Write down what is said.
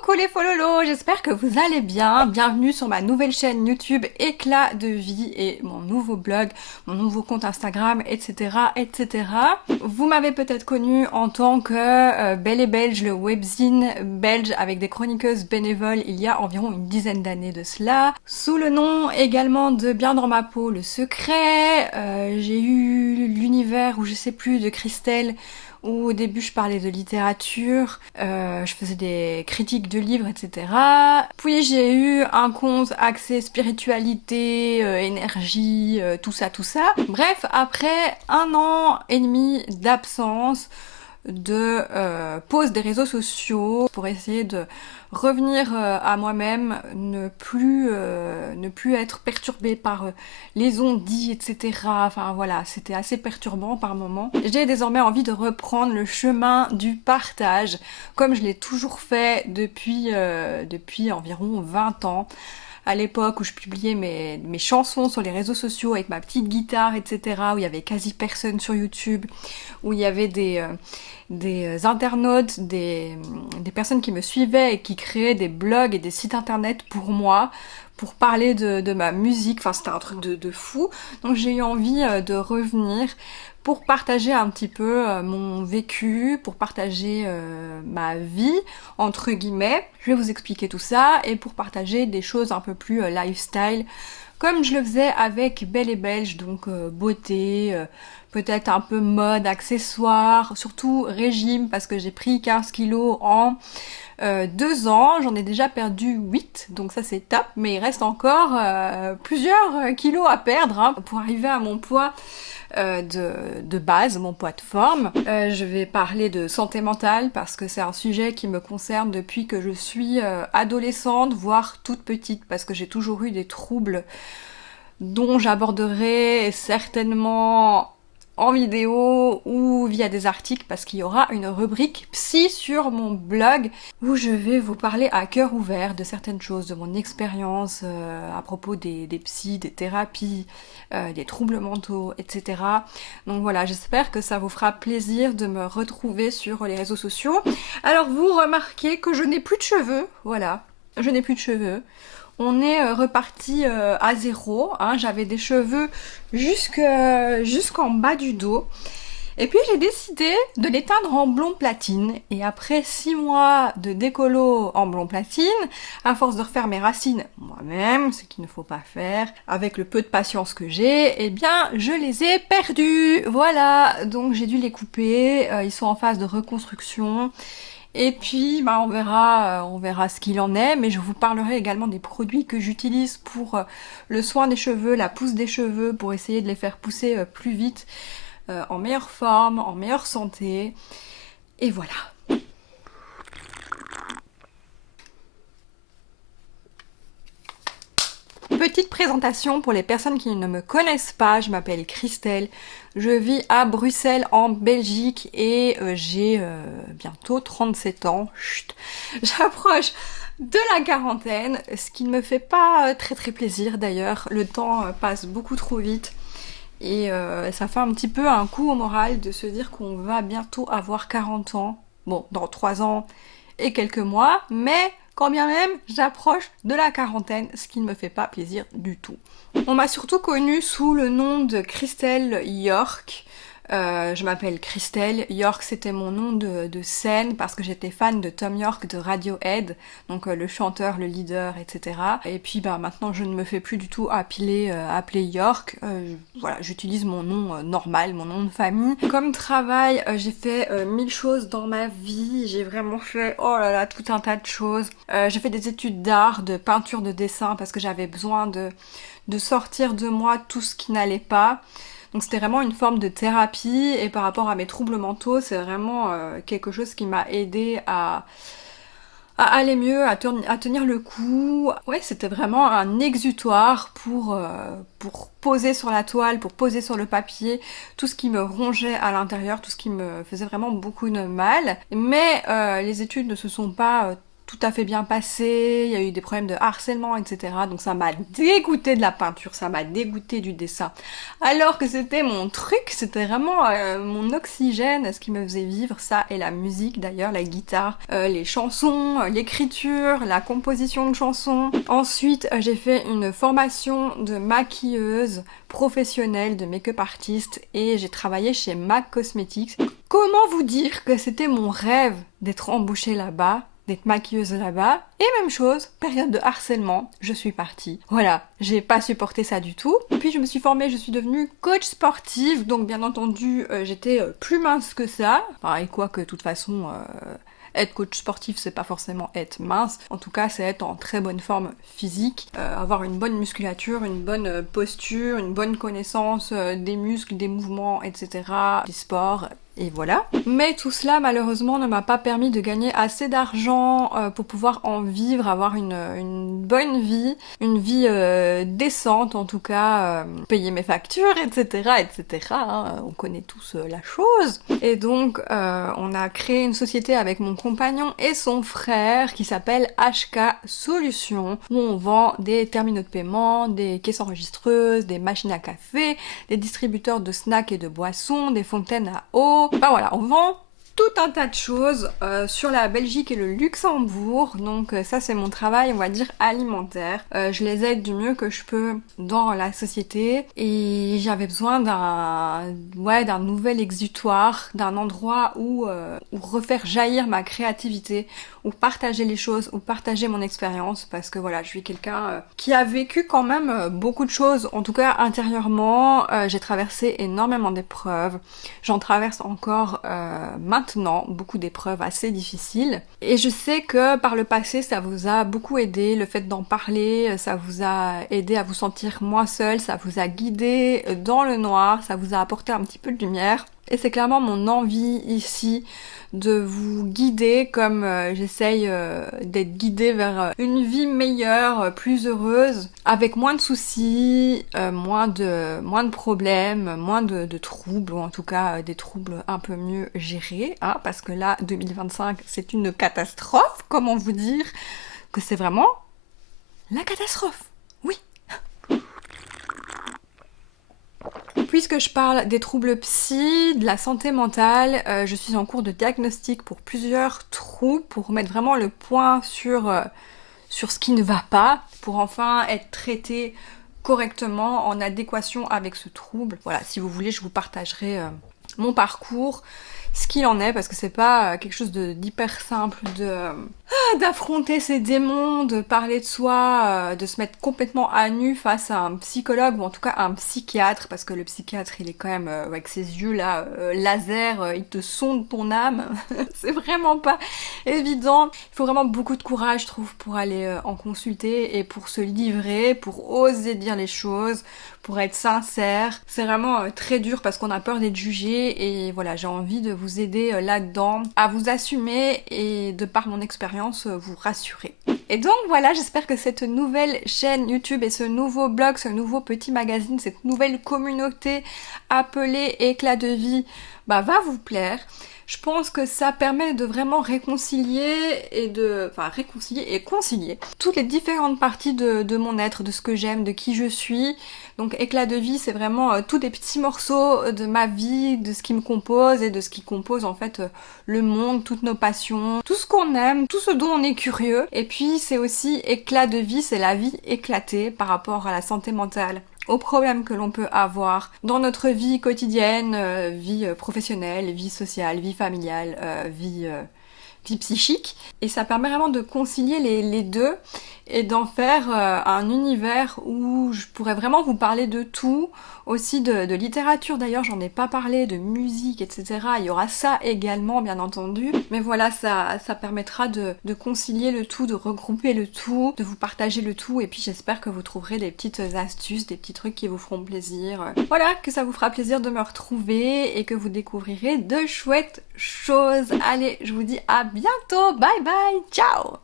Coucou les fololos, j'espère que vous allez bien. Bienvenue sur ma nouvelle chaîne YouTube Éclat de vie et mon nouveau blog, mon nouveau compte Instagram, etc. etc. Vous m'avez peut-être connu en tant que Belle et Belge, le webzine belge avec des chroniqueuses bénévoles il y a environ une dizaine d'années de cela. Sous le nom également de Bien dans ma peau, le secret. J'ai eu l'univers où je sais plus de Christelle, où au début je parlais de littérature, je faisais des critiques de livres, etc. Puis j'ai eu un compte axé spiritualité, énergie, tout ça, tout ça. Bref, après 1 an et demi d'absence, de pause des réseaux sociaux pour essayer de revenir à moi-même, ne plus être perturbée par les ondes, etc. Enfin voilà, c'était assez perturbant par moments. J'ai désormais envie de reprendre le chemin du partage, comme je l'ai toujours fait depuis environ 20 ans. À l'époque où je publiais mes chansons sur les réseaux sociaux avec ma petite guitare, etc., où il y avait quasi personne sur YouTube, où il y avait des internautes, des personnes qui me suivaient et qui créaient des blogs et des sites internet pour moi, pour parler de ma musique. Enfin, c'était un truc de fou. Donc j'ai eu envie de revenir pour partager un petit peu mon vécu, pour partager ma vie, entre guillemets. Je vais vous expliquer tout ça, et pour partager des choses un peu plus lifestyle, comme je le faisais avec Belle et Belge, donc beauté, peut-être un peu mode, accessoires, surtout régime, parce que j'ai pris 15 kilos en 2 ans, j'en ai déjà perdu 8, donc ça c'est top, mais il reste encore plusieurs kilos à perdre hein, pour arriver à mon poids de base, mon poids de forme. Je vais parler de santé mentale parce que c'est un sujet qui me concerne depuis que je suis adolescente, voire toute petite, parce que j'ai toujours eu des troubles dont j'aborderai certainement en vidéo ou via des articles, parce qu'il y aura une rubrique psy sur mon blog où je vais vous parler à cœur ouvert de certaines choses, de mon expérience à propos des psys, des thérapies, des troubles mentaux, etc. Donc voilà, j'espère que ça vous fera plaisir de me retrouver sur les réseaux sociaux. Alors vous remarquez que je n'ai plus de cheveux, voilà, je n'ai plus de cheveux. On est reparti à zéro, hein. J'avais des cheveux jusqu'en bas du dos. Et puis j'ai décidé de les teindre en blond platine. Et après 6 mois de décolo en blond platine, à force de refaire mes racines moi-même, ce qu'il ne faut pas faire, avec le peu de patience que j'ai, eh bien je les ai perdus. Voilà, donc j'ai dû les couper. Ils sont en phase de reconstruction. Et puis, bah, on verra ce qu'il en est, mais je vous parlerai également des produits que j'utilise pour le soin des cheveux, la pousse des cheveux, pour essayer de les faire pousser plus vite, en meilleure forme, en meilleure santé. Et voilà. Petite présentation pour les personnes qui ne me connaissent pas, je m'appelle Christelle, je vis à Bruxelles en Belgique et j'ai bientôt 37 ans. Chut. J'approche de la quarantaine, ce qui ne me fait pas très très plaisir d'ailleurs, le temps passe beaucoup trop vite et ça fait un petit peu un coup au moral de se dire qu'on va bientôt avoir 40 ans, bon dans 3 ans et quelques mois, mais quand bien même j'approche de la quarantaine, ce qui ne me fait pas plaisir du tout. On m'a surtout connue sous le nom de Christelle York. Je m'appelle Christelle, York c'était mon nom de scène parce que j'étais fan de Tom York de Radiohead, donc le chanteur, le leader, etc. Et puis bah, maintenant je ne me fais plus du tout appeler York, voilà, j'utilise mon nom normal, mon nom de famille. Comme travail, j'ai fait 1000 choses dans ma vie, j'ai vraiment fait, oh là là, tout un tas de choses. J'ai fait des études d'art, de peinture, de dessin parce que j'avais besoin de sortir de moi tout ce qui n'allait pas. Donc c'était vraiment une forme de thérapie, et par rapport à mes troubles mentaux, c'est vraiment quelque chose qui m'a aidé à aller mieux, à tenir le coup. Ouais, c'était vraiment un exutoire pour poser sur la toile, pour poser sur le papier tout ce qui me rongeait à l'intérieur, tout ce qui me faisait vraiment beaucoup de mal. Mais les études ne se sont pas tout à fait bien passé, il y a eu des problèmes de harcèlement, etc. Donc ça m'a dégoûté de la peinture, ça m'a dégoûté du dessin. Alors que c'était mon truc, c'était vraiment mon oxygène, ce qui me faisait vivre, ça et la musique d'ailleurs, la guitare, les chansons, l'écriture, la composition de chansons. Ensuite, j'ai fait une formation de maquilleuse professionnelle, de make-up artiste et j'ai travaillé chez MAC Cosmetics. Comment vous dire que c'était mon rêve d'être embauchée là-bas, d'être maquilleuse là-bas, et même chose, période de harcèlement, je suis partie. Voilà, j'ai pas supporté ça du tout. Puis je me suis formée, je suis devenue coach sportive, donc bien entendu, j'étais plus mince que ça. Enfin, et quoi que de toute façon... Être coach sportif, c'est pas forcément être mince. En tout cas, c'est être en très bonne forme physique, avoir une bonne musculature, une bonne posture, une bonne connaissance des muscles, des mouvements, etc., des sports. Et voilà. Mais tout cela, malheureusement, ne m'a pas permis de gagner assez d'argent pour pouvoir en vivre, avoir une bonne vie, une vie décente en tout cas, payer mes factures, etc., etc. Hein, on connaît tous la chose. Et donc, on a créé une société avec mon compagnon et son frère qui s'appelle HK Solutions, où on vend des terminaux de paiement, des caisses enregistreuses, des machines à café, des distributeurs de snacks et de boissons, des fontaines à eau. Enfin voilà, on vend tout un tas de choses sur la Belgique et le Luxembourg, donc ça c'est mon travail, on va dire alimentaire. Je les aide du mieux que je peux dans la société et j'avais besoin d'un nouvel exutoire, d'un endroit où refaire jaillir ma créativité, où partager les choses, où partager mon expérience, parce que voilà, je suis quelqu'un qui a vécu quand même beaucoup de choses, en tout cas intérieurement. J'ai traversé énormément d'épreuves, j'en traverse encore maintenant, beaucoup d'épreuves assez difficiles. Et je sais que par le passé, ça vous a beaucoup aidé, le fait d'en parler, ça vous a aidé à vous sentir moins seul, ça vous a guidé dans le noir, ça vous a apporté un petit peu de lumière. Et c'est clairement mon envie ici de vous guider comme j'essaye d'être guidée vers une vie meilleure, plus heureuse, avec moins de soucis, moins de problèmes, moins de troubles, ou en tout cas des troubles un peu mieux gérés, hein, parce que là, 2025, c'est une catastrophe, comment vous dire que c'est vraiment la catastrophe. Oui. Puisque je parle des troubles psy, de la santé mentale, je suis en cours de diagnostic pour plusieurs troubles, pour mettre vraiment le point sur ce qui ne va pas, pour enfin être traité correctement, en adéquation avec ce trouble. Voilà, si vous voulez, je vous partagerai mon parcours, ce qu'il en est, parce que c'est pas quelque chose d'hyper simple d'affronter ses démons, de parler de soi, de se mettre complètement à nu face à un psychologue ou en tout cas un psychiatre, parce que le psychiatre il est quand même avec ses yeux là laser, il te sonde ton âme. C'est vraiment pas évident. Il faut vraiment beaucoup de courage, je trouve, pour aller en consulter et pour se livrer, pour oser dire les choses, pour être sincère. C'est vraiment très dur parce qu'on a peur d'être jugé et voilà, j'ai envie de vous aider là-dedans, à vous assumer et de par mon expérience vous rassurer. Et donc voilà, j'espère que cette nouvelle chaîne YouTube et ce nouveau blog, ce nouveau petit magazine, cette nouvelle communauté appelée Éclat de vie, va vous plaire. Je pense que ça permet de vraiment réconcilier et concilier toutes les différentes parties de mon être, de ce que j'aime, de qui je suis. Donc Éclat de vie, c'est vraiment tous des petits morceaux de ma vie, de ce qui me compose et de ce qui compose en fait le monde, toutes nos passions, tout ce qu'on aime, tout ce dont on est curieux. Et puis c'est aussi Éclat de vie, c'est la vie éclatée par rapport à la santé mentale, aux problèmes que l'on peut avoir dans notre vie quotidienne, vie professionnelle, vie sociale, vie familiale, vie psychique. Et ça permet vraiment de concilier les deux et d'en faire un univers où je pourrais vraiment vous parler de tout, aussi de littérature d'ailleurs, j'en ai pas parlé, de musique, etc. Il y aura ça également bien entendu, mais voilà, ça permettra de concilier le tout, de regrouper le tout, de vous partager le tout, et puis j'espère que vous trouverez des petites astuces, des petits trucs qui vous feront plaisir. Voilà, que ça vous fera plaisir de me retrouver et que vous découvrirez de chouettes choses. Allez, je vous dis à bientôt, bye bye, ciao!